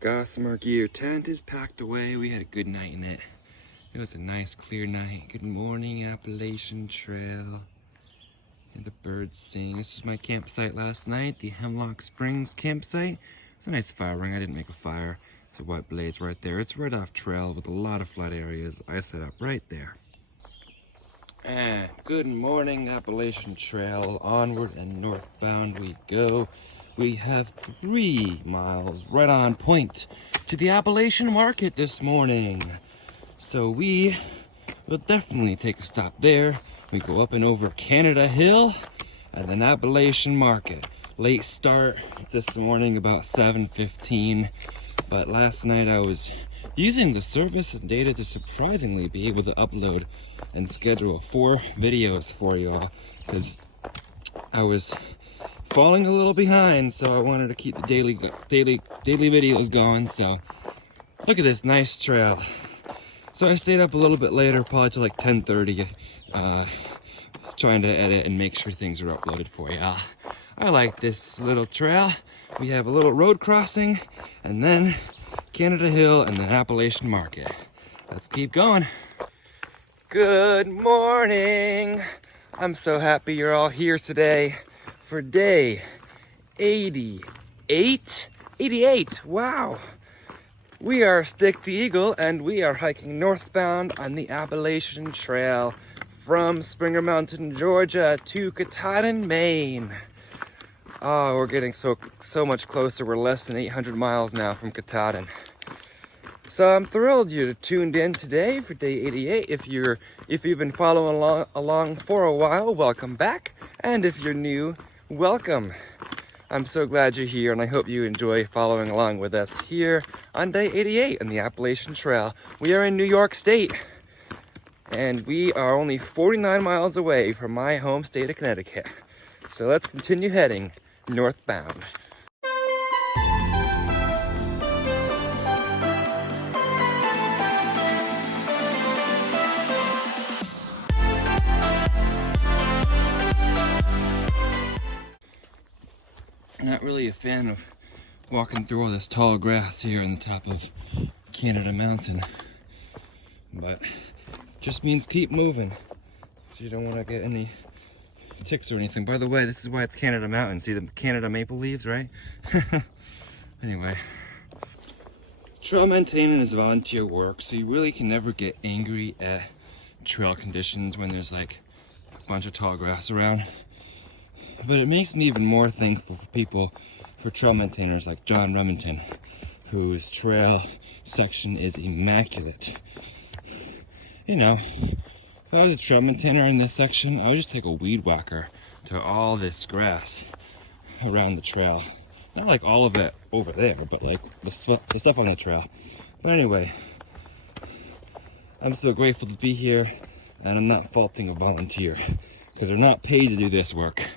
Gossamer gear tent is packed away. We had a good night in it. It was a nice clear night. Good morning, Appalachian Trail. And the birds sing. This was my campsite last night, the Hemlock Springs campsite. It's a nice fire ring. I didn't make a fire. It's a white blaze right there. It's right off trail with a lot of flat areas. I set up right there. And good morning, Appalachian Trail. Onward and northbound we go. We have 3 miles right on point to the Appalachian Market this morning. So we will definitely take a stop there. We go up and over Canada Hill and then Appalachian Market. Late start this morning, about 7:15. But last night I was using the service and data to surprisingly be able to upload and schedule 4 videos for y'all, because I was falling a little behind, so I wanted to keep the daily videos going. So look at this nice trail. So I stayed up a little bit later, probably till like 10:30, trying to edit and make sure things are uploaded for y'all. I like this little trail. We have a little road crossing, and then Canada Hill, and then Appalachian Market. Let's keep going. Good morning. I'm so happy you're all here today for day 88. 88, wow. We are Stick the Eagle, and we are hiking northbound on the Appalachian Trail from Springer Mountain, Georgia to Katahdin, Maine. Oh, we're getting so much closer. We're less than 800 miles now from Katahdin. So I'm thrilled you tuned in today for day 88. If you've been following along for a while, welcome back. And if you're new, welcome. I'm so glad you're here, and I hope you enjoy following along with us here on day 88 on the Appalachian Trail. We are in New York State, and we are only 49 miles away from my home state of Connecticut. So let's continue heading northbound. Not really a fan of walking through all this tall grass here on the top of Canada Mountain, but just means keep moving. You don't want to get any ticks or anything. By the way, this is why it's Canada Mountain. See the Canada maple leaves, right? Anyway, trail maintaining is volunteer work, so you really can never get angry at trail conditions when there's like a bunch of tall grass around. But it makes me even more thankful for trail maintainers like John Remington, whose trail section is immaculate. You know, if I was a trail maintainer in this section, I would just take a weed whacker to all this grass around the trail. Not like all of it over there, but like the stuff on the trail. But anyway, I'm so grateful to be here, and I'm not faulting a volunteer, because they're not paid to do this work.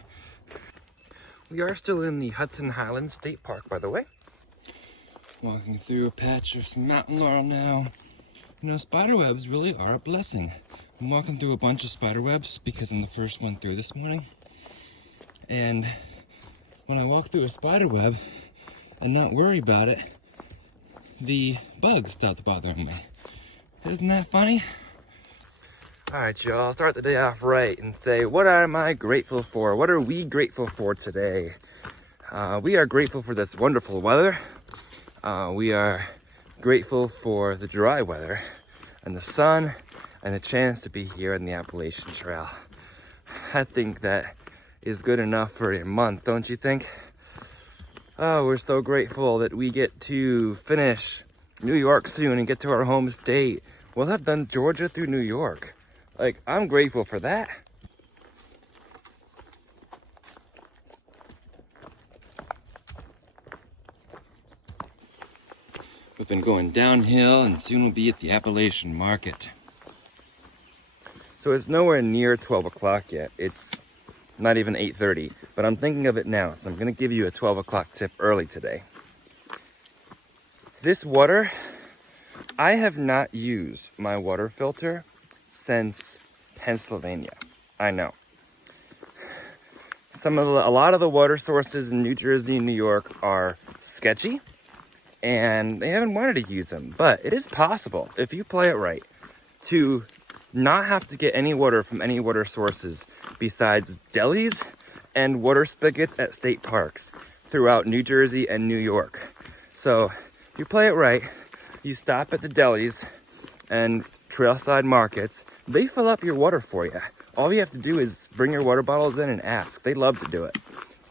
We are still in the Hudson Highlands State Park, by the way. Walking through a patch of some mountain laurel now. You know, spiderwebs really are a blessing. I'm walking through a bunch of spiderwebs because I'm the first one through this morning. And when I walk through a spiderweb and not worry about it, the bugs stop bothering me. Isn't that funny? Alright, y'all, start the day off right and say, what am I grateful for? What are we grateful for today? We are grateful for this wonderful weather. We are grateful for the dry weather and the sun and the chance to be here on the Appalachian Trail. I think that is good enough for a month, don't you think? Oh, we're so grateful that we get to finish New York soon and get to our home state. We'll have done Georgia through New York. Like, I'm grateful for that. We've been going downhill, and soon we'll be at the Appalachian Market. So it's nowhere near 12 o'clock yet. It's not even 8:30, but I'm thinking of it now, so I'm gonna give you a 12 o'clock tip early today. This water, I have not used my water filter since Pennsylvania. I know. A lot of the water sources in New Jersey and New York are sketchy, and they haven't wanted to use them. But it is possible, if you play it right, to not have to get any water from any water sources besides delis and water spigots at state parks throughout New Jersey and New York. So if you play it right, you stop at the delis and trailside markets, they fill up your water for you. All you have to do is bring your water bottles in and ask. They love to do it.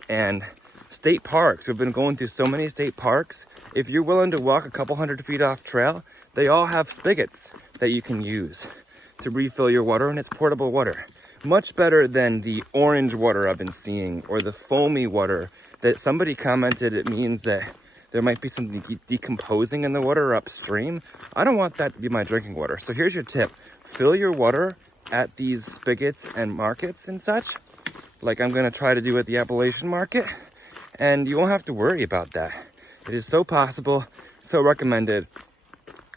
And state parks, we've been going through so many state parks. If you're willing to walk a couple hundred feet off trail, they all have spigots that you can use to refill your water, and it's portable water. Much better than the orange water I've been seeing, or the foamy water that somebody commented it means that there might be something decomposing in the water upstream. I don't want that to be my drinking water. So here's your tip. Fill your water at these spigots and markets and such, like I'm gonna try to do at the Appalachian market, and you won't have to worry about that. It is so possible, so recommended.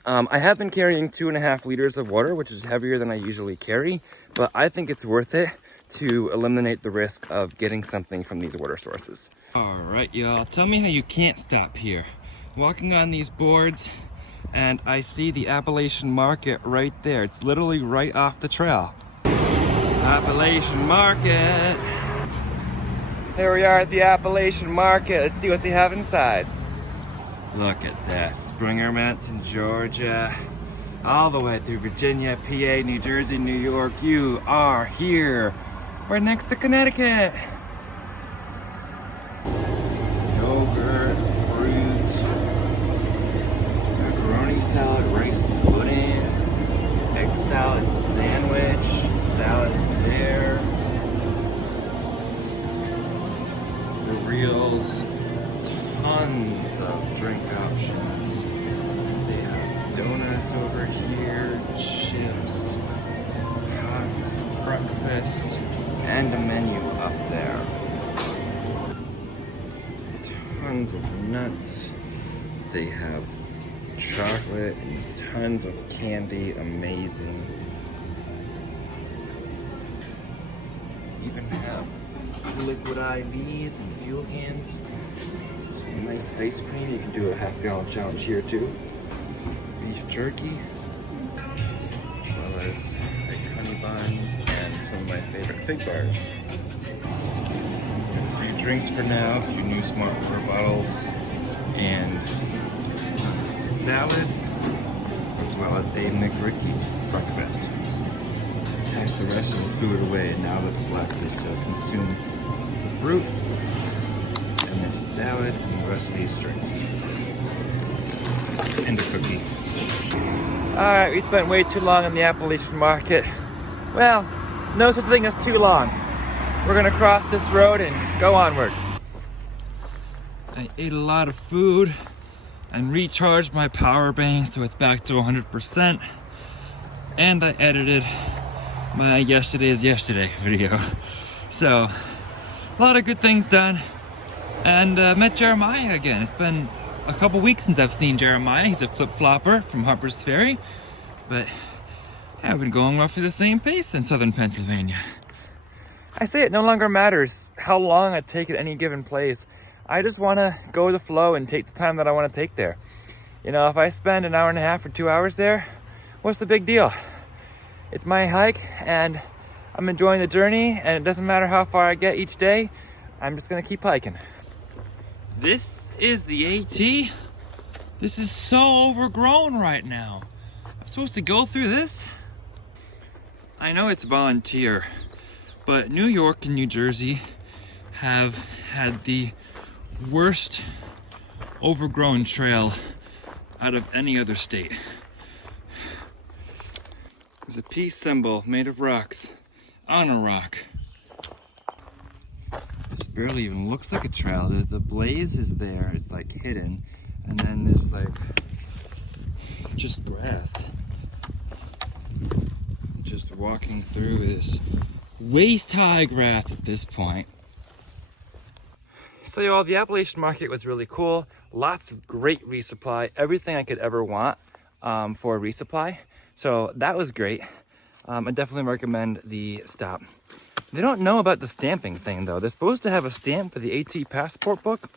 I have been carrying 2.5 liters of water, which is heavier than I usually carry, but I think it's worth it to eliminate the risk of getting something from these water sources. All right, y'all, tell me how you can't stop here. Walking on these boards, and I see the Appalachian Market right there. It's literally right off the trail. Appalachian Market. Here we are at the Appalachian Market. Let's see what they have inside. Look at this, Springer Mountain, Georgia, all the way through Virginia, PA, New Jersey, New York. You are here. We're next to Connecticut. Yogurt, fruit, macaroni salad, rice pudding, egg salad sandwich, salads there, the reels. Tons of drink options. They have donuts over here, chips, hot breakfast, and a menu up there. Tons of nuts. They have chocolate and tons of candy. Amazing. Even have liquid IVs and fuel cans. Nice ice cream. You can do a half-gallon challenge here too. Beef jerky, as well as like honey buns and some of my favorite fig bars. A few drinks for now, a few new smart water bottles, and some salads, as well as a McRicky breakfast. Packed the rest of the food away, and now what's left is to consume the fruit and this salad and the rest of these drinks. And a cookie. Alright, we spent way too long in the Appalachian Market. Well, no such thing as too long. We're gonna cross this road and go onward. I ate a lot of food and recharged my power bank so it's back to 100%. And I edited my yesterday's yesterday video. So, a lot of good things done. And met Jeremiah again. It's been a couple weeks since I've seen Jeremiah. He's a flip-flopper from Harper's Ferry. But yeah, I've been going roughly the same pace in southern Pennsylvania. I say it no longer matters how long I take at any given place. I just want to go with the flow and take the time that I want to take there. You know, if I spend an hour and a half or 2 hours there, what's the big deal? It's my hike and I'm enjoying the journey, and it doesn't matter how far I get each day, I'm just gonna keep hiking. This is the AT. This is so overgrown right now. I'm supposed to go through this? I know it's volunteer, but New York and New Jersey have had the worst overgrown trail out of any other state. There's a peace symbol made of rocks on a rock. This barely even looks like a trail. The blaze is there, it's like hidden, and then there's like just grass. Just walking through this waist-high grass at this point. So y'all, the Appalachian Market was really cool. Lots of great resupply, everything I could ever want for a resupply. So that was great. I definitely recommend the stop. They don't know about the stamping thing though. They're supposed to have a stamp for the AT passport book,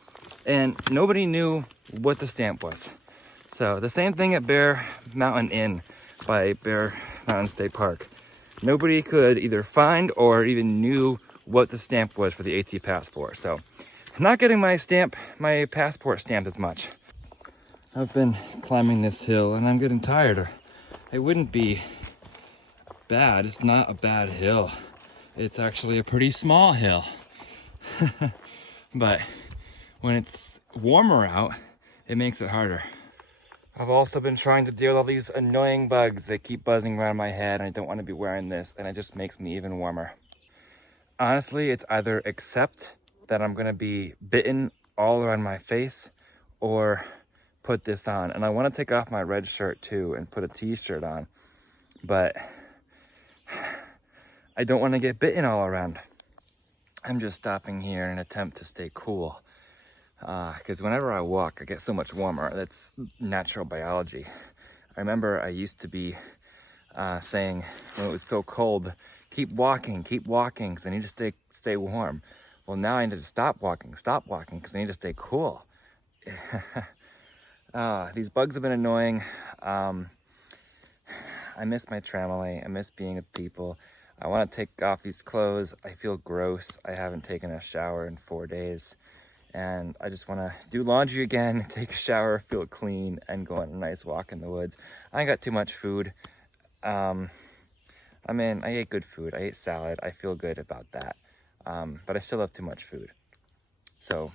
and nobody knew what the stamp was. So the same thing at Bear Mountain Inn by Bear Mountain State Park. Nobody could either find or even knew what the stamp was for the AT passport. So I'm not getting my passport stamped as much. I've been climbing this hill and I'm getting tired. It wouldn't be bad. It's not a bad hill. It's actually a pretty small hill. But when it's warmer out, it makes it harder. I've also been trying to deal with all these annoying bugs that keep buzzing around my head, and I don't want to be wearing this, and it just makes me even warmer. Honestly, it's either accept that I'm gonna be bitten all around my face or put this on. And I want to take off my red shirt too and put a t-shirt on, but I don't want to get bitten all around. I'm just stopping here in an attempt to stay cool. Because whenever I walk, I get so much warmer. That's natural biology. I remember I used to be saying when it was so cold, keep walking, because I need to stay warm. Well, now I need to stop walking, because I need to stay cool. These bugs have been annoying. I miss my Tramily. I miss being with people. I want to take off these clothes. I feel gross. I haven't taken a shower in 4 days. And I just want to do laundry again, take a shower, feel clean, and go on a nice walk in the woods. I ain't got too much food. I ate good food. I ate salad. I feel good about that. But I still have too much food. So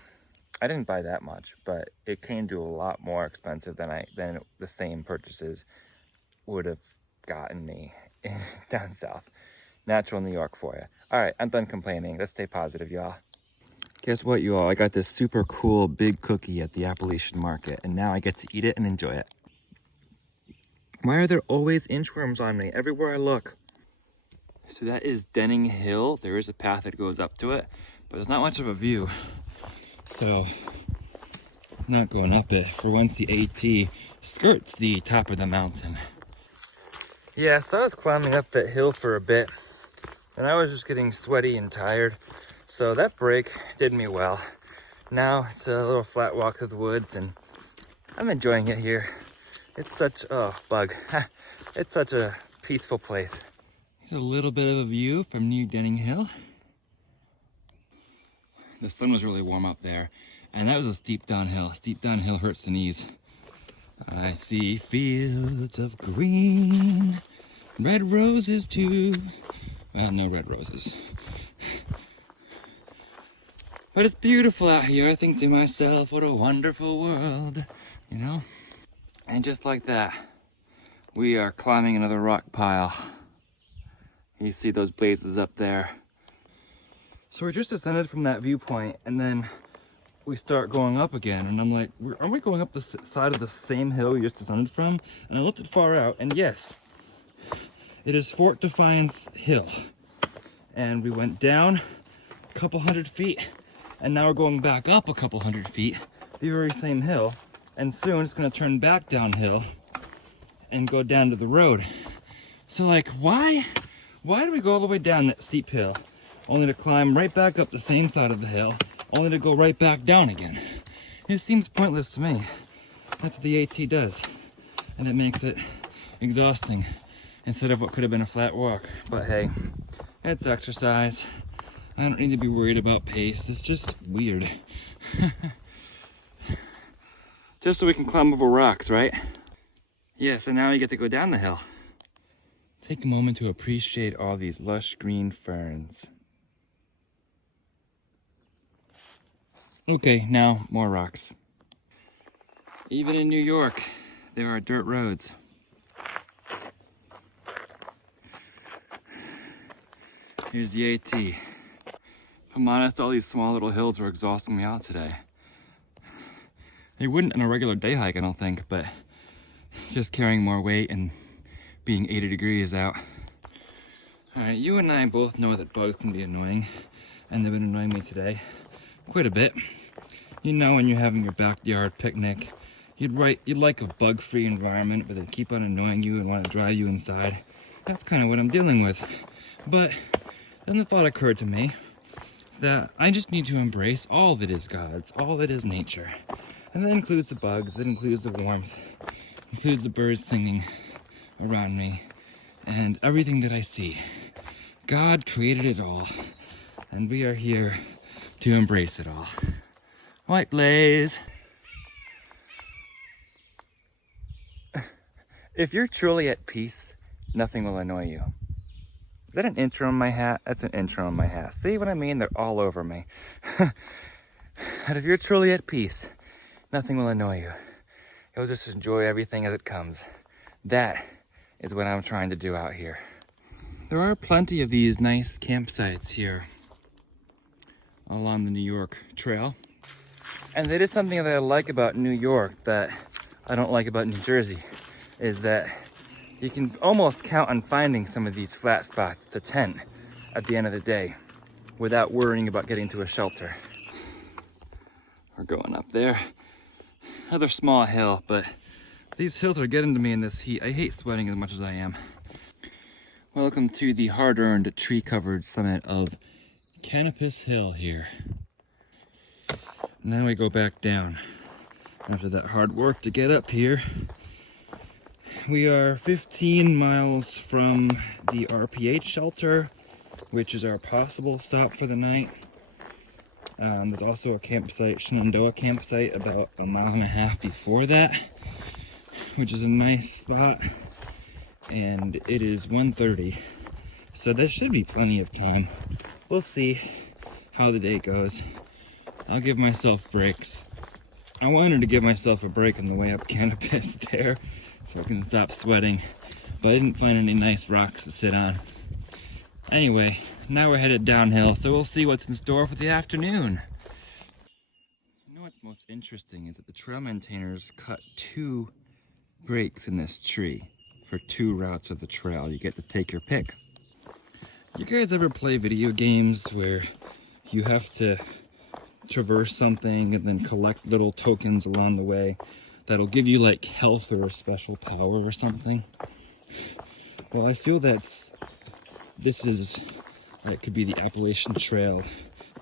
I didn't buy that much, but it came to a lot more expensive than the same purchases would have gotten me down south. Natural New York for you. All right, I'm done complaining. Let's stay positive, y'all. Guess what, you all? I got this super cool big cookie at the Appalachian market, and now I get to eat it and enjoy it. Why are there always inchworms on me everywhere I look? So that is Denning Hill. There is a path that goes up to it, but there's not much of a view. So I'm not going up it. For once, the AT skirts the top of the mountain. Yeah, so I was climbing up that hill for a bit, and I was just getting sweaty and tired. So that break did me well. Now it's a little flat walk through the woods, and I'm enjoying it here. It's such, it's such a peaceful place. Here's a little bit of a view from New Denning Hill. The sun was really warm up there, and that was a steep downhill. Steep downhill hurts the knees. I see fields of green, red roses too. Well, no red roses. But it's beautiful out here. I think to myself, what a wonderful world, you know? And just like that, we are climbing another rock pile. You see those blazes up there. So we're just descended from that viewpoint, and then we start going up again. And I'm like, aren't we going up the side of the same hill we just descended from? And I looked at far out, and yes, it is Fort Defiance Hill. And we went down a couple hundred feet, and now we're going back up a couple hundred feet, the very same hill, and soon it's gonna turn back downhill and go down to the road. So like, why do we go all the way down that steep hill, only to climb right back up the same side of the hill, only to go right back down again? It seems pointless to me. That's what the AT does, and it makes it exhausting instead of what could have been a flat walk. But hey, it's exercise. I don't need to be worried about pace. It's just weird. Just so we can climb over rocks, right? Yeah, so now you get to go down the hill. Take a moment to appreciate all these lush green ferns. Okay, now more rocks. Even in New York, there are dirt roads. Here's the AT. If I'm honest, all these small little hills were exhausting me out today. They wouldn't on a regular day hike, I don't think, but just carrying more weight and being 80 degrees out. All right, you and I both know that bugs can be annoying, and they've been annoying me today quite a bit. You know, when you're having your backyard picnic, you'd like a bug-free environment, but they keep on annoying you and want to drive you inside. That's kind of what I'm dealing with. But then the thought occurred to me, that I just need to embrace all that is God's, all that is nature. And that includes the bugs, that includes the warmth, includes the birds singing around me, and everything that I see. God created it all, and we are here to embrace it all. White Blaze. If you're truly at peace, nothing will annoy you. Is that an intro on my hat? That's an intro on my hat. See what I mean? They're all over me. And if you're truly at peace, nothing will annoy you. You'll just enjoy everything as it comes. That is what I'm trying to do out here. There are plenty of these nice campsites here along the New York Trail. And it is something that I like about New York that I don't like about New Jersey, is that you can almost count on finding some of these flat spots to tent at the end of the day without worrying about getting to a shelter. We're going up there. Another small hill, but these hills are getting to me in this heat. I hate sweating as much as I am. Welcome to the hard-earned tree-covered summit of Canopus Hill here. Now we go back down after that hard work to get up here. We are 15 miles from the RPH shelter, which is our possible stop for the night. There's also a campsite, Shenandoah campsite, about a mile and a half before that, which is a nice spot. And it is 1:30, so there should be plenty of time. We'll see how the day goes. I'll give myself breaks. I wanted to give myself a break on the way up Canopus there, so I can stop sweating, but I didn't find any nice rocks to sit on. Anyway, now we're headed downhill, so we'll see what's in store for the afternoon. You know what's most interesting is that the trail maintainers cut 2 breaks in this tree for 2 routes of the trail. You get to take your pick. You guys ever play video games where you have to traverse something and then collect little tokens along the way that'll give you like health or a special power or something? Well, I feel this is, it could be the Appalachian Trail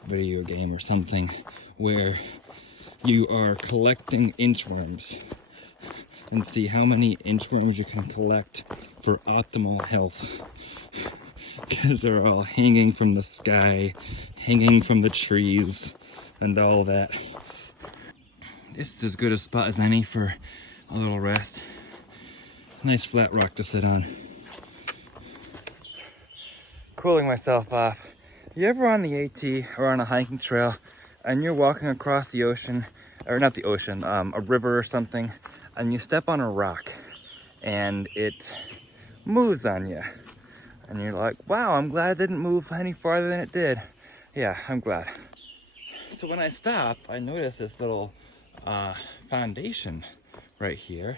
video game or something, where you are collecting inchworms and see how many inchworms you can collect for optimal health. Because they're all hanging from the sky, hanging from the trees, and all that. This is as good a spot as any for a little rest. Nice flat rock to sit on. Cooling myself off. You ever on the AT or on a hiking trail and you're walking across the ocean, or not the ocean, a river or something, and you step on a rock and it moves on you, and you're like, wow, I'm glad it didn't move any farther than it did. Yeah, I'm glad. So when I stop, I notice this little foundation right here,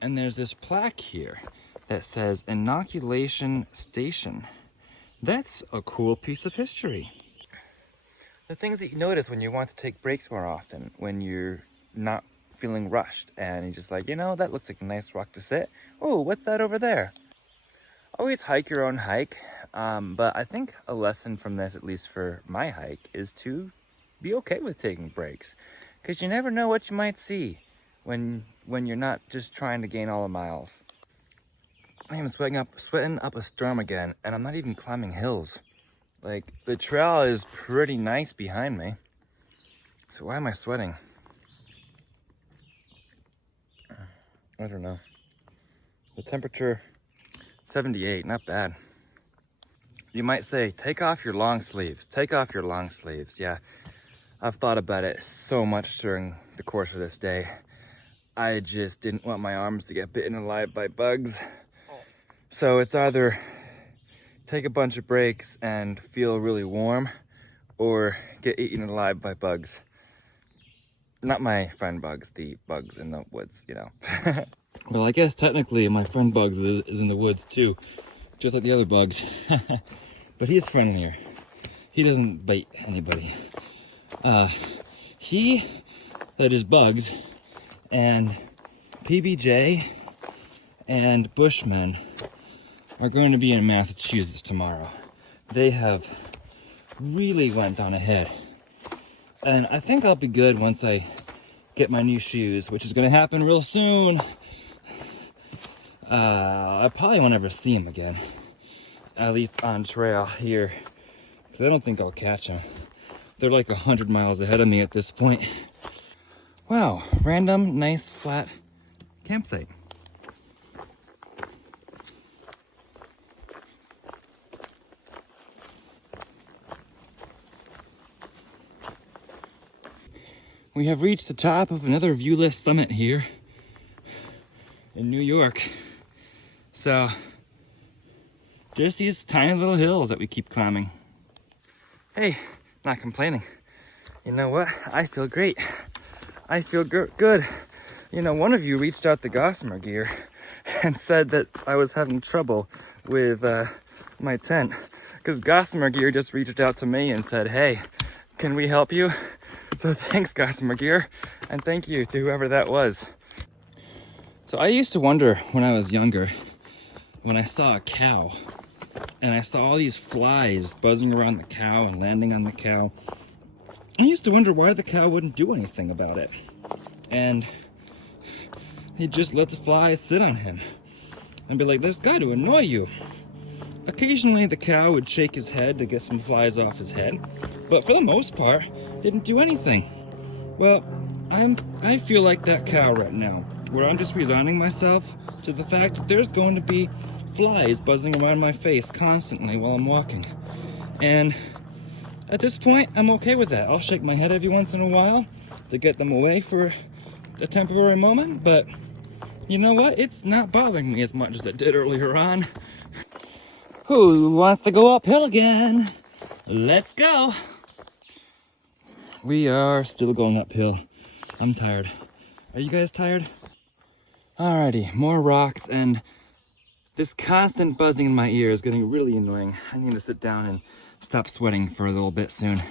and there's this plaque here that says Inoculation Station. That's a cool piece of history. The things that you notice when you want to take breaks more often, when you're not feeling rushed and you're just like, you know, that looks like a nice rock to sit. Oh, what's that over there? Always hike your own hike, but I think a lesson from this, at least for my hike, is to be okay with taking breaks, because you never know what you might see when you're not just trying to gain all the miles. I am sweating up a storm again, and I'm not even climbing hills. Like, the trail is pretty nice behind me, so why am I sweating? I don't know. The temperature, 78, not bad. You might say, take off your long sleeves. Take off your long sleeves. Yeah, I've thought about it so much during the course of this day. I just didn't want my arms to get bitten alive by bugs. So it's either take a bunch of breaks and feel really warm, or get eaten alive by bugs. Not my friend bugs, the bugs in the woods, you know. Well, I guess technically my friend bugs is in the woods too, just like the other bugs. But he's friendlier. He doesn't bite anybody. He, that is bugs, and PBJ and Bushmen are going to be in Massachusetts tomorrow. They have really went on ahead. And I think I'll be good once I get my new shoes, which is gonna happen real soon. I probably won't ever see them again, at least on trail here, because I don't think I'll catch them. They're like 100 miles ahead of me at this point. Wow, random, nice, flat campsite. We have reached the top of another viewless summit here in New York. So, just these tiny little hills that we keep climbing. Hey, not complaining. You know what? I feel great. I feel good. You know, one of you reached out to Gossamer Gear and said that I was having trouble with my tent. Because Gossamer Gear just reached out to me and said, hey, can we help you? So thanks, Gossamer Gear, and thank you to whoever that was. So I used to wonder when I was younger, when I saw a cow, and I saw all these flies buzzing around the cow and landing on the cow, I used to wonder why the cow wouldn't do anything about it. And he'd just let the flies sit on him and be like, this got to annoy you. Occasionally the cow would shake his head to get some flies off his head, but for the most part, didn't do anything. Well, I feel like that cow right now, where I'm just resigning myself to the fact that there's going to be flies buzzing around my face constantly while I'm walking. And at this point, I'm okay with that. I'll shake my head every once in a while to get them away for a temporary moment, but you know what? It's not bothering me as much as it did earlier on. Who wants to go uphill again? Let's go. We are still going uphill. I'm tired. Are you guys tired? Alrighty, more rocks, and this constant buzzing in my ear is getting really annoying. I need to sit down and stop sweating for a little bit soon.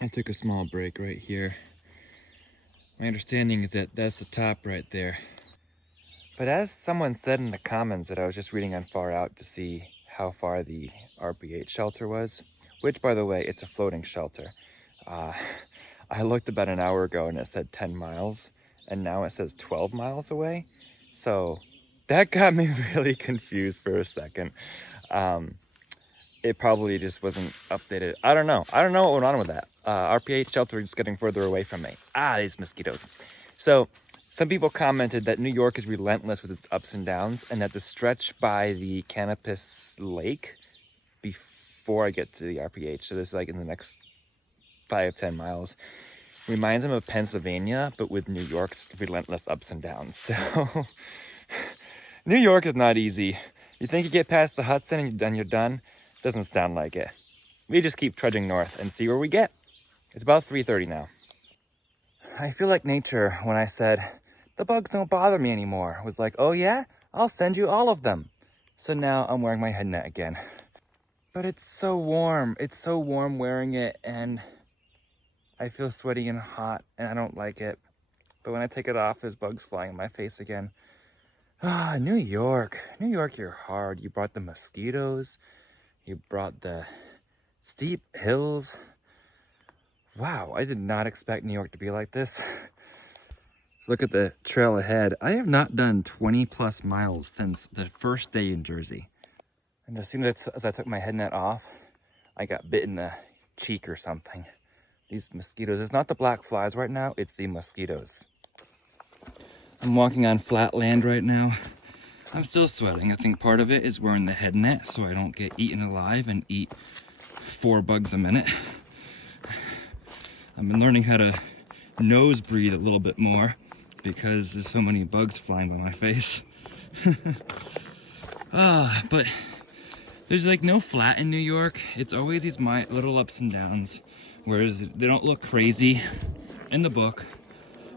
I took a small break right here. My understanding is that that's the top right there. But as someone said in the comments that I was just reading on Far Out to see how far the RPH shelter was, which, by the way, it's a floating shelter. I looked about an hour ago and it said 10 miles, and now it says 12 miles away. So that got me really confused for a second. It probably just wasn't updated. I don't know what went on with that. RPH shelter is getting further away from me. These mosquitoes. So some people commented that New York is relentless with its ups and downs, and that the stretch by the Canopus Lake before I get to the RPH, so this is like in the next 5-10 miles, reminds them of Pennsylvania, but with New York's relentless ups and downs. So New York is not easy. You think you get past the Hudson and then you're done? Doesn't sound like it. We just keep trudging north and see where we get. It's about 3:30 now. I feel like nature when I said, the bugs don't bother me anymore, was like, oh yeah? I'll send you all of them. So now I'm wearing my head net again. But it's so warm. It's so warm wearing it, and I feel sweaty and hot, and I don't like it. But when I take it off, there's bugs flying in my face again. New York. New York, you're hard. You brought the mosquitoes. You brought the steep hills. Wow, I did not expect New York to be like this. So look at the trail ahead. I have not done 20 plus miles since the first day in Jersey. And as soon as I took my head net off, I got bit in the cheek or something. These mosquitoes, it's not the black flies right now, it's the mosquitoes. I'm walking on flat land right now. I'm still sweating. I think part of it is wearing the head net so I don't get eaten alive and eat 4 bugs a minute. I've been learning how to nose breathe a little bit more because there's so many bugs flying by my face. But there's like no flat in New York. It's always these little ups and downs, whereas they don't look crazy in the book,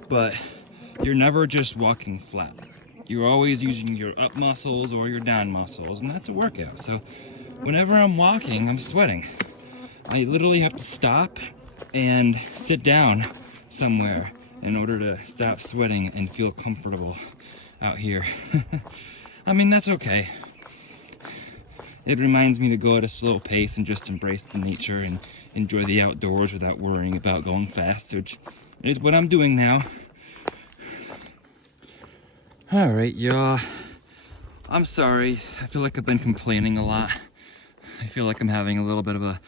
but you're never just walking flat. You're always using your up muscles or your down muscles, and that's a workout. So whenever I'm walking, I'm sweating. I literally have to stop and sit down somewhere in order to stop sweating and feel comfortable out here. I mean, that's okay. It reminds me to go at a slow pace and just embrace the nature and enjoy the outdoors without worrying about going fast, which is what I'm doing now. All right, y'all. I'm sorry. I feel like I've been complaining a lot. I feel like I'm having a little bit of a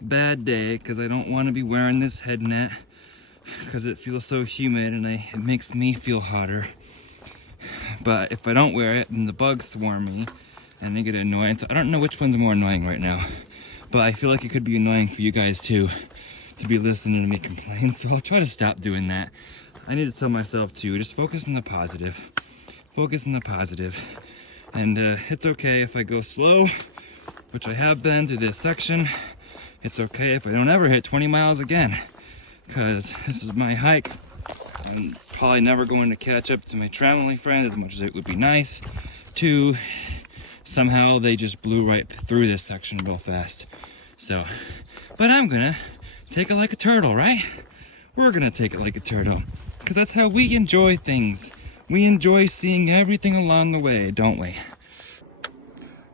bad day because I don't want to be wearing this head net because it feels so humid and it makes me feel hotter. But if I don't wear it, then the bugs swarm me and they get annoying. So I don't know which one's more annoying right now, but I feel like it could be annoying for you guys too, to be listening to me complain. So I'll try to stop doing that. I need to tell myself to just focus on the positive. Focus on the positive. And it's okay if I go slow, which I have been through this section. It's okay if I don't ever hit 20 miles again, because this is my hike. I'm probably never going to catch up to my Tramily friends as much as it would be nice to. Somehow they just blew right through this section real fast. So, but I'm gonna take it like a turtle, right? We're gonna take it like a turtle, because that's how we enjoy things. We enjoy seeing everything along the way, don't we?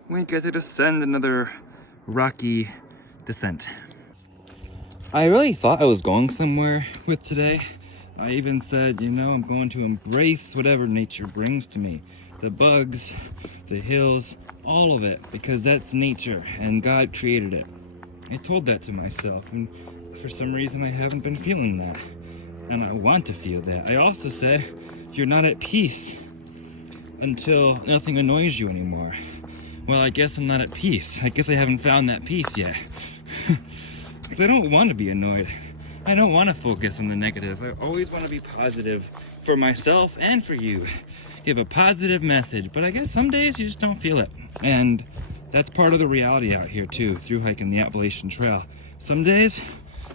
We get to descend another rocky descent. I really thought I was going somewhere with today. I even said, you know, I'm going to embrace whatever nature brings to me. The bugs, the hills, all of it, because that's nature and God created it. I told that to myself, and for some reason I haven't been feeling that. And I want to feel that. I also said, you're not at peace until nothing annoys you anymore. Well, I guess I'm not at peace. I guess I haven't found that peace yet. Because I don't want to be annoyed. I don't want to focus on the negative. I always want to be positive for myself and for you. Give a positive message, but I guess some days you just don't feel it. And that's part of the reality out here too, through hiking the Appalachian Trail. Some days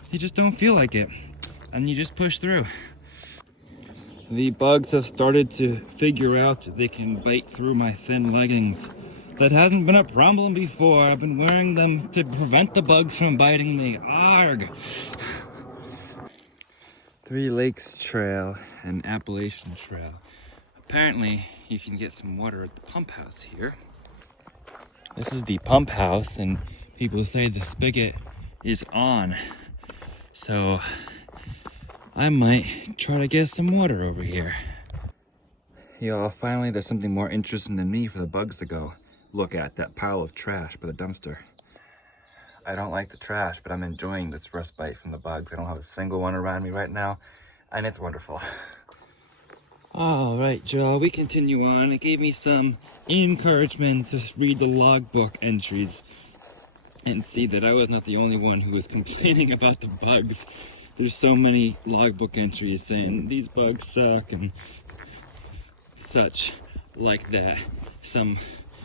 you just don't feel like it, and you just push through. The bugs have started to figure out that they can bite through my thin leggings. That hasn't been a problem before. I've been wearing them to prevent the bugs from biting me. Arg! Three Lakes Trail and Appalachian Trail. Apparently, you can get some water at the pump house here. This is the pump house, and people say the spigot is on. So, I might try to get some water over here. Y'all, finally there's something more interesting than me for the bugs to go look at, that pile of trash by the dumpster. I don't like the trash, but I'm enjoying this respite from the bugs. I don't have a single one around me right now, and it's wonderful. All right, Joe, we continue on. It gave me some encouragement to read the logbook entries and see that I was not the only one who was complaining about the bugs. There's so many logbook entries saying these bugs suck and such like that. Some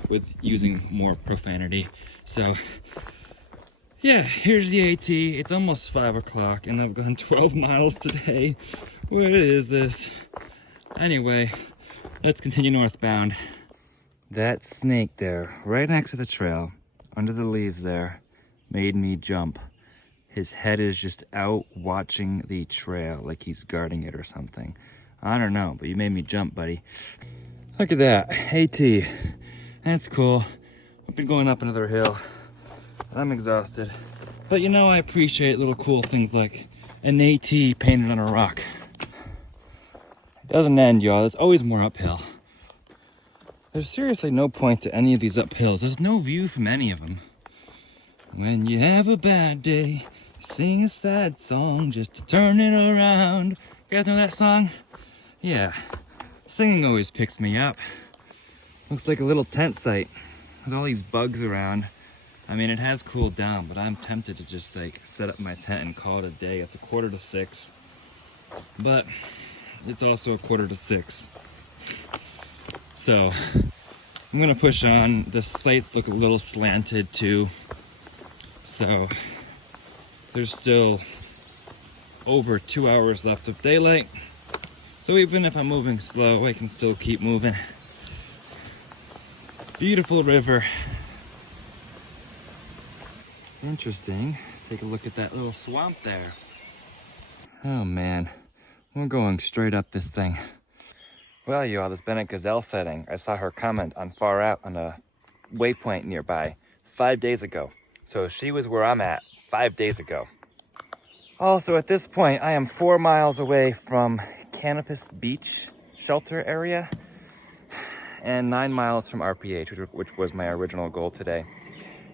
with using more profanity. So yeah, here's the AT. It's almost 5 o'clock and I've gone 12 miles today. What is this? Anyway, let's continue northbound. That snake there, right next to the trail, under the leaves there, made me jump. His head is just out watching the trail like he's guarding it or something. I don't know, but you made me jump, buddy. Look at that, AT. That's cool. I've been going up another hill. I'm exhausted. But you know, I appreciate little cool things like an AT painted on a rock. It doesn't end, y'all. There's always more uphill. There's seriously no point to any of these uphills. There's no view from any of them. When you have a bad day, sing a sad song just to turn it around. You guys know that song? Yeah. Singing always picks me up. Looks like a little tent site with all these bugs around. I mean, it has cooled down, but I'm tempted to just like set up my tent and call it a day. It's 5:45. But it's also 5:45. So I'm gonna push on. The slates look a little slanted too. So there's still over 2 hours left of daylight. So even if I'm moving slow, I can still keep moving. Beautiful river. Interesting. Take a look at that little swamp there. Oh man, we're going straight up this thing. Well, y'all, there's been a gazelle sighting. I saw her comment on Far Out on a waypoint nearby. 5 days ago. So she was where I'm at 5 days ago. Also, at this point, I am 4 miles away from Canopus Beach shelter area and 9 miles from RPH, which was my original goal today.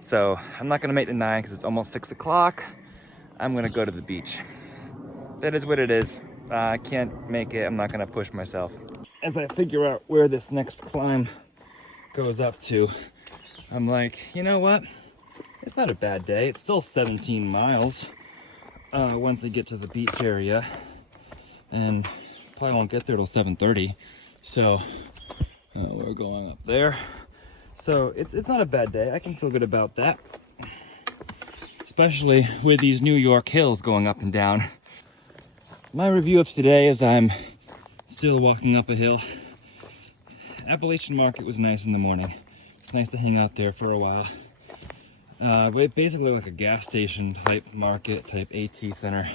So I'm not gonna make the 9 because it's almost 6 o'clock. I'm gonna go to the beach. That is what it is. I can't make it. I'm not gonna push myself. As I figure out where this next climb goes up to, I'm like, you know what? It's not a bad day. It's still 17 miles once I get to the beach area, and probably won't get there till 7:30. So we're going up there. So it's not a bad day. I can feel good about that, especially with these New York hills going up and down. My review of today is I'm still walking up a hill. Appalachian Market was nice in the morning. It's nice to hang out there for a while. Basically like a gas station type market, type AT center.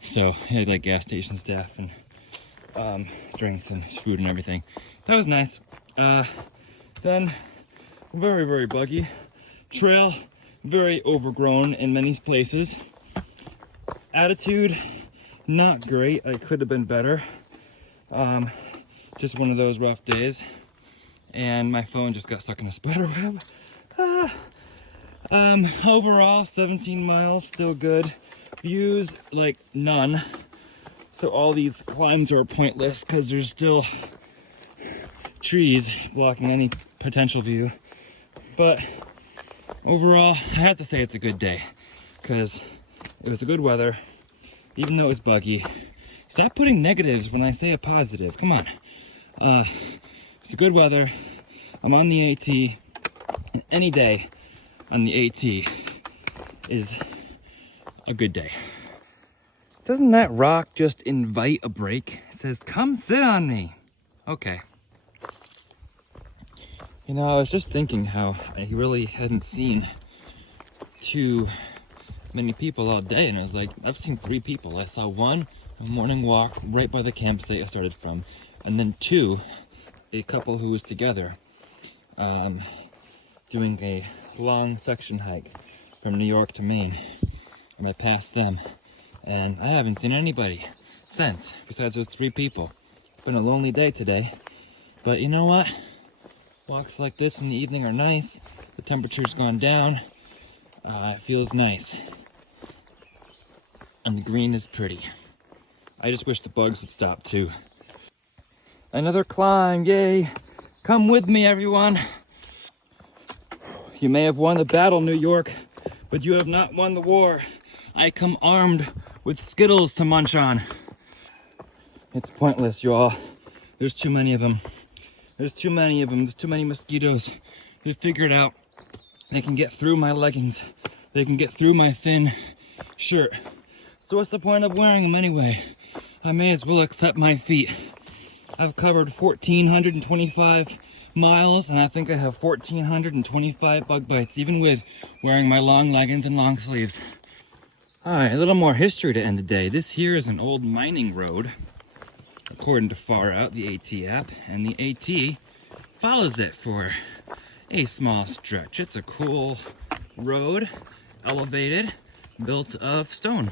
So it had like gas station staff and drinks and food and everything. That was nice. Then very, very buggy. Trail, very overgrown in many places. Attitude, not great. I could have been better. Just one of those rough days. And my phone just got stuck in a spider web. Overall, 17 miles, still good. Views, like none. So all these climbs are pointless because there's still trees blocking any potential view. But overall, I have to say it's a good day because it was a good weather, even though it was buggy. Stop putting negatives when I say a positive. Come on. It's a good weather. I'm on the AT. Any day on the AT is a good day. Doesn't that rock just invite a break? It says, come sit on me. Okay. You know, I was just thinking how I really hadn't seen too many people all day, and I was like, I've seen 3 people. I saw one, a morning walk right by the campsite I started from, and then 2, a couple who was together, doing a long section hike from New York to Maine, and I passed them, and I haven't seen anybody since, besides those 3 people. It's been a lonely day today, but you know what? Walks like this in the evening are nice. The temperature's gone down. It feels nice. And the green is pretty. I just wish the bugs would stop too. Another climb, yay! Come with me, everyone. You may have won the battle, New York, but you have not won the war. I come armed with Skittles to munch on. It's pointless, you all. There's too many of them. There's too many of them. There's too many mosquitoes. They figured out they can get through my leggings. They can get through my thin shirt. So what's the point of wearing them anyway? I may as well accept my feet. I've covered 1,425 miles, and I think I have 1,425 bug bites, even with wearing my long leggings and long sleeves. All right, a little more history to end the day. This here is an old mining road, according to Far Out, the AT app, and the AT follows it for a small stretch. It's a cool road, elevated, built of stone.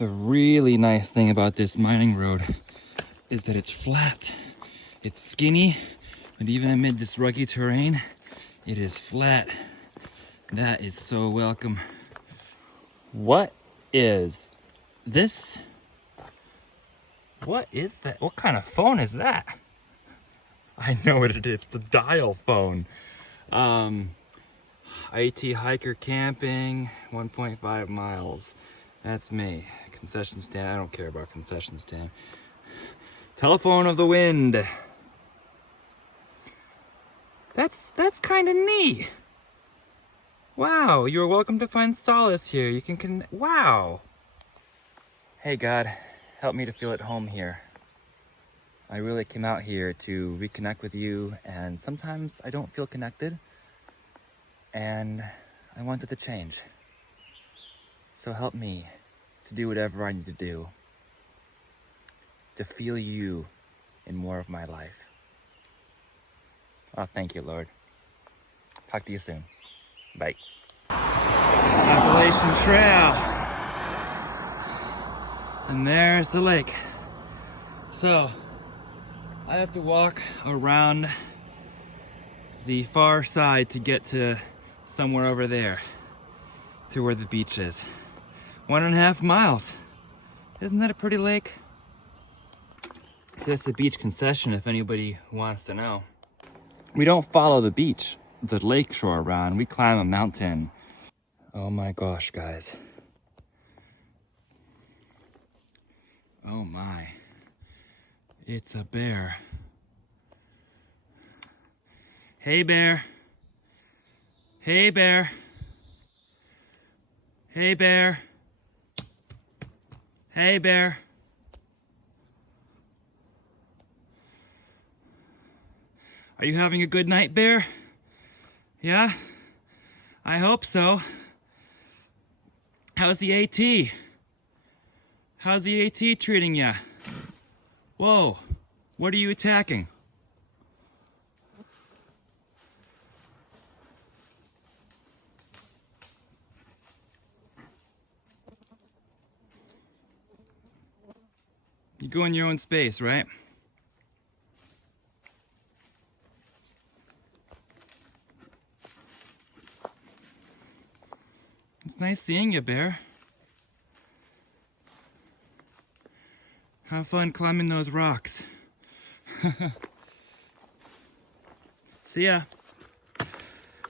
The really nice thing about this mining road is that it's flat. It's skinny, but even amid this rugged terrain, it is flat. That is so welcome. What is this? What is that? What kind of phone is that? I know what it is. It's a dial phone. IT hiker camping, 1.5 miles. That's me. Concession stand. I don't care about concession stand. Telephone of the wind. That's kind of neat. Wow, you're welcome to find solace here. You can wow. Hey God, help me to feel at home here. I really came out here to reconnect with you, and sometimes I don't feel connected, and I wanted to change. So help me to do whatever I need to do to feel you in more of my life. Oh, thank you, Lord. Talk to you soon. Bye. Appalachian Trail. And there's the lake. So, I have to walk around the far side to get to somewhere over there, to where the beach is. 1.5 miles. Isn't that a pretty lake? So that's the beach concession if anybody wants to know. We don't follow the beach, the lake shore around, we climb a mountain. Oh my gosh, guys. Oh my. It's a bear. Hey bear. Hey bear. Hey bear. Hey bear. Are you having a good night, bear? Yeah? I hope so. How's the AT? How's the AT treating ya? Whoa, what are you attacking? You go in your own space, right? It's nice seeing you, bear. Have fun climbing those rocks. See ya.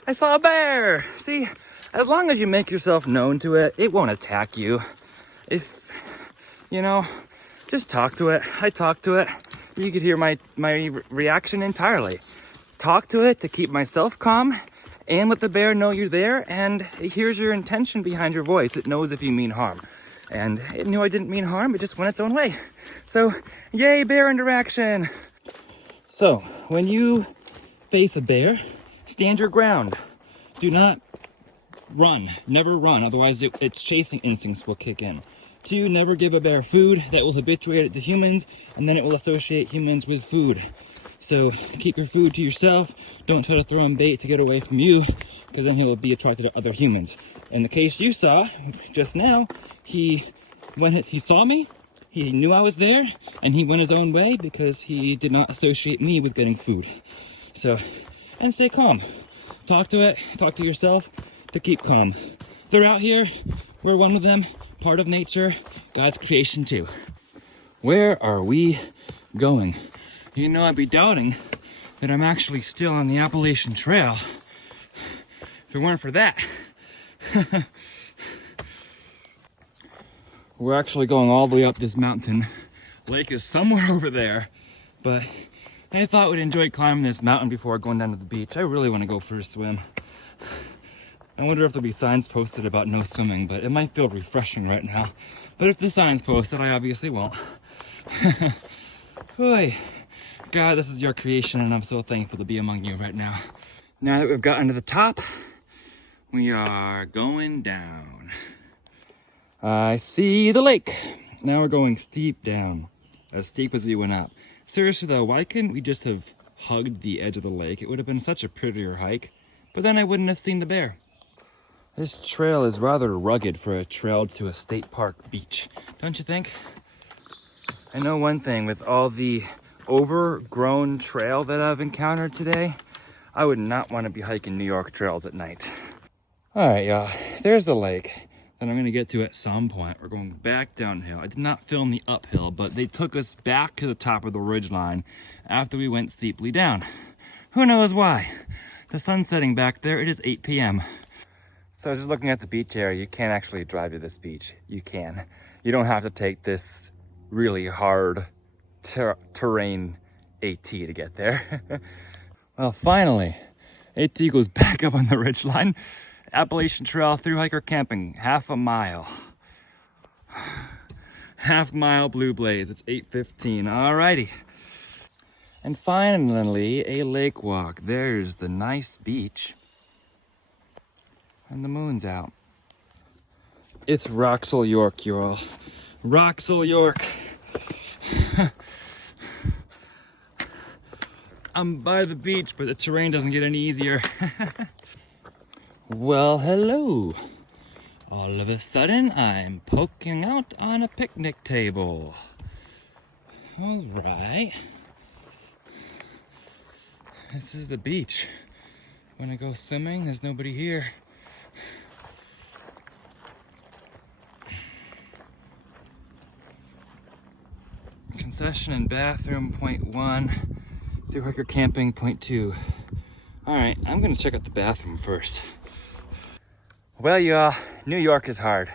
I saw a bear! See, as long as you make yourself known to it, it won't attack you. If, you know, just talk to it. I talk to it. You could hear my reaction entirely. Talk to it to keep myself calm and let the bear know you're there, and it hears your intention behind your voice. It knows if you mean harm. And it knew I didn't mean harm, it just went its own way. So, yay, bear interaction! So, when you face a bear, stand your ground. Do not run. Never run, otherwise its chasing instincts will kick in. 2, never give a bear food. That will habituate it to humans, and then it will associate humans with food. So keep your food to yourself. Don't try to throw him bait to get away from you, because then he will be attracted to other humans. In the case you saw just now, when he saw me, he knew I was there, and he went his own way because he did not associate me with getting food. So, and stay calm. Talk to it, talk to yourself to keep calm. They're out here, we're one with them, part of nature, God's creation too. Where are we going? You know, I'd be doubting that I'm actually still on the Appalachian Trail if it weren't for that. We're actually going all the way up this mountain. Lake is somewhere over there, but I thought we'd enjoy climbing this mountain before going down to the beach. I really want to go for a swim. I wonder if there'll be signs posted about no swimming, but it might feel refreshing right now. But if the sign's posted, I obviously won't. Boy. God, this is your creation, and I'm so thankful to be among you right now. Now that we've gotten to the top, we are going down. I see the lake. Now we're going steep down, as steep as we went up. Seriously though, why couldn't we just have hugged the edge of the lake? It would have been such a prettier hike, but then I wouldn't have seen the bear. This trail is rather rugged for a trail to a state park beach, don't you think? I know one thing, with all the overgrown trail that I've encountered today, I would not want to be hiking New York trails at night. All right, y'all, there's the lake that I'm gonna get to at some point. We're going back downhill. I did not film the uphill, but they took us back to the top of the ridgeline after we went steeply down. Who knows why? The sun's setting back there. It is 8 p.m. So I was just looking at the beach area. You can't actually drive to this beach. You can. You don't have to take this really hard terrain AT to get there. Well, finally, AT goes back up on the ridgeline. Appalachian Trail Thru-Hiker camping, half a mile. Half mile Blue Blaze, it's 8:15, alrighty. And finally, a lake walk. There's the nice beach. And the moon's out. It's Wroxall, York, y'all. Wroxall, York. I'm by the beach, but the terrain doesn't get any easier. Well, hello. All of a sudden, I'm poking out on a picnic table. All right. This is the beach. When I go swimming, there's nobody here. Concession and bathroom, .1. Thru-Hiker camping, .2. All right, I'm gonna check out the bathroom first. Well, y'all, New York is hard.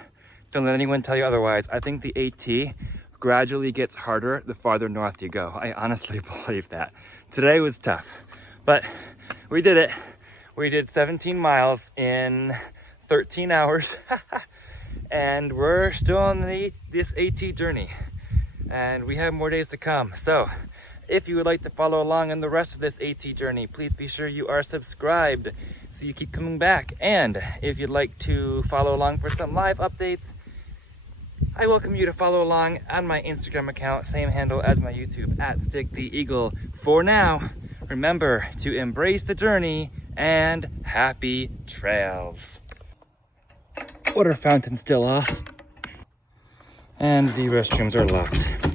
Don't let anyone tell you otherwise. I think the AT gradually gets harder the farther north you go. I honestly believe that. Today was tough, but we did it. We did 17 miles in 13 hours, and we're still on this AT journey, and we have more days to come. So if you would like to follow along on the rest of this AT journey, please be sure you are subscribed so you keep coming back. And if you'd like to follow along for some live updates, I welcome you to follow along on my Instagram account, same handle as my YouTube, @StickTheEagle. For now, remember to embrace the journey and happy trails. Water fountain still off, and the restrooms are locked.